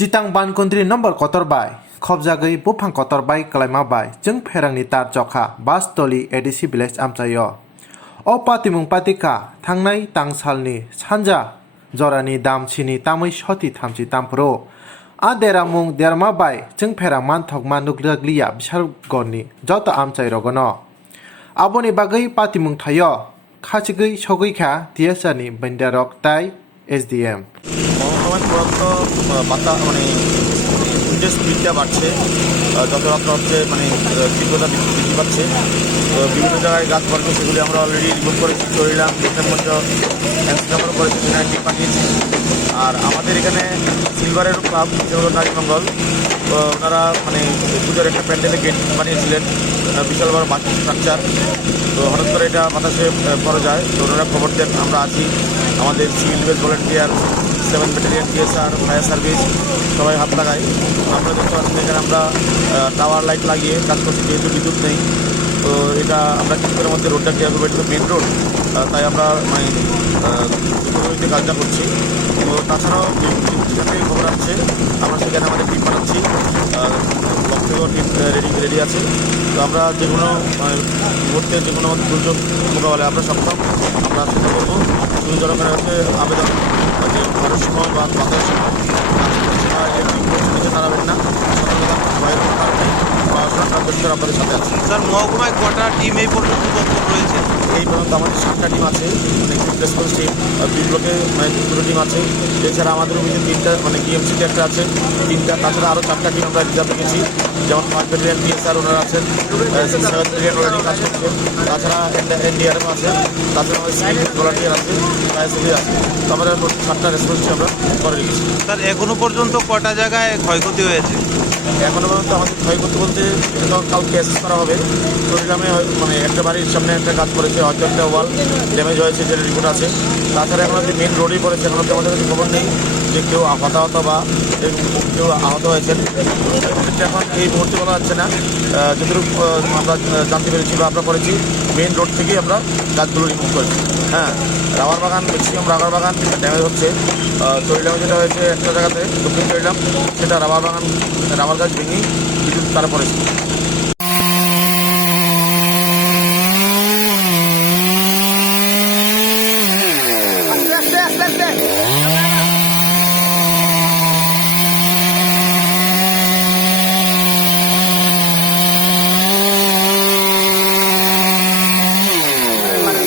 Jitang ban country number kotor bai. Khobjagoi bufang kotor bai kalaima bai. Jeng pherangni tar chokha bas toli ADC village amchayo. O patimung patika thangnai tangsalni sanja jorani dam chini tamui shoti thamchi tampro. A deramung derma bai jeng pherang manthokma nukliya bishar gonni joto amchai rogono. Aboni bagai patimung thayo. Khachigoi sogoi kha tiasani bendarok tai SDM. বাতা উইন্ডের স্পিডটা বাড়ছে, যত রাত্রা হচ্ছে তীব্রতা বৃদ্ধি পাচ্ছে। তো বিভিন্ন জায়গায় গাছ পড়ছে, সেগুলি আমরা অলরেডি রিমুভ করেছি, চড়িলাম দেখের মধ্যে হ্যান্ডস্টাম্পার করেছি, টিপ পাঠিয়েছি। আর আমাদের এখানে সিলভারের ক্লাব নারীমঙ্গল, ওনারা পুজোর একটা প্যান্ডেলে গেট বানিয়েছিলেন, বিশাল বড় বাকি স্ট্রাকচার। তো হঠাৎ করে এটা বাতাসে পড়ে যায়, তো ওনারা খবর দেন। আমরা আছি, আমাদের civil defence volunteer, 7 battalion TSR, fire service সবাই হাত লাগাই। আমরা দেখতে পাচ্ছি এখানে আমরা টাওয়ার লাইট লাগিয়ে কাজ করছি, যেহেতু বিদ্যুৎ নেই। তো এটা আমরা কী করে মধ্যে রোডটা ক্লিয়ার করবো, এটা তো মেন রোড, তাই আমরা কাজটা করছি। তো তাছাড়াও যেখানে খবর আসছে আমরা সেখানে আমাদের টিম বানাচ্ছি, ব্লক থেকেও টিম রেডি আছে। তো আমরা যে কোনো মুহূর্তে যে কোনো আমাদের দুর্যোগ মোকাবেলায় আমরা সক্ষম, আমরা সেটা করবো। শুধু জনগণের কাছে আবেদন যে ঘরের সময় বা বাজারের সময় নিচে দাঁড়াবেন না, বাইরের কারণে বা সরকার পরিষ্কার আপনাদের সাথে আছে। স্যার, মহকুমায় কটা টিম এই পর্যন্ত তৎপর রয়েছে? এই পর্যন্ত আমাদের 7টা টিম আছে, রেসপন্স টিম, 2 ব্লকে 2টো টিম আছে। এছাড়া আমাদের অভিযোগ 3টা DMCতে একটা আছে 3টা। তাছাড়া আরও 4টা টিম আমরা রিজার্ভ রেখেছি, যেমন 5 ব্যাটালিয়ন TSR ওনারা আছেন, 7 ব্যাটালিয়ন ওনারা কাজ করছেন। তাছাড়া NDRF আছে, তাছাড়া আমাদের সিভিল ভলান্টিয়ার আছে, ফায়ার সার্ভিস আছে। তো আমরা 7টা রেসপন্স টিম আমরা করে রেখেছি। স্যার, এখনো পর্যন্ত কটা জায়গায় ক্ষয়ক্ষতি হয়েছে? এখনও পর্যন্ত আমাদের ক্ষয়ক্ষতি বলতে কাউকে অ্যাসেস করা হবে। চট্টগ্রামে একটা বাড়ির সামনে একটা কাজ করেছে, হয়তো একটা ওয়াল ড্যামেজ হয়েছে, যেটা রিপোর্ট আছে। তাছাড়া এখন আপনি মেন রোডেই পড়েছে, এখন অব্দি আমাদের কাছে খবর নেই যে কেউ হতাহত বা কেউ আহত হয়েছেন। এখন এই মুহূর্তে বলা যাচ্ছে না। যতটুকু আমরা জানতে পেরেছি বা আমরা করেছি, মেন রোড থেকেই আমরা গাছগুলো রিমুভ করেছি। হ্যাঁ, রাবার বাগান, ম্যাক্সিমাম রাবার বাগান ড্যামেজ হচ্ছে। চরিলামে যেটা হয়েছে একটা জায়গাতে, দক্ষিণ চরিলাম, সেটা রাবার গাছ ভেঙেই বিদ্যুৎ তারা পড়েছে।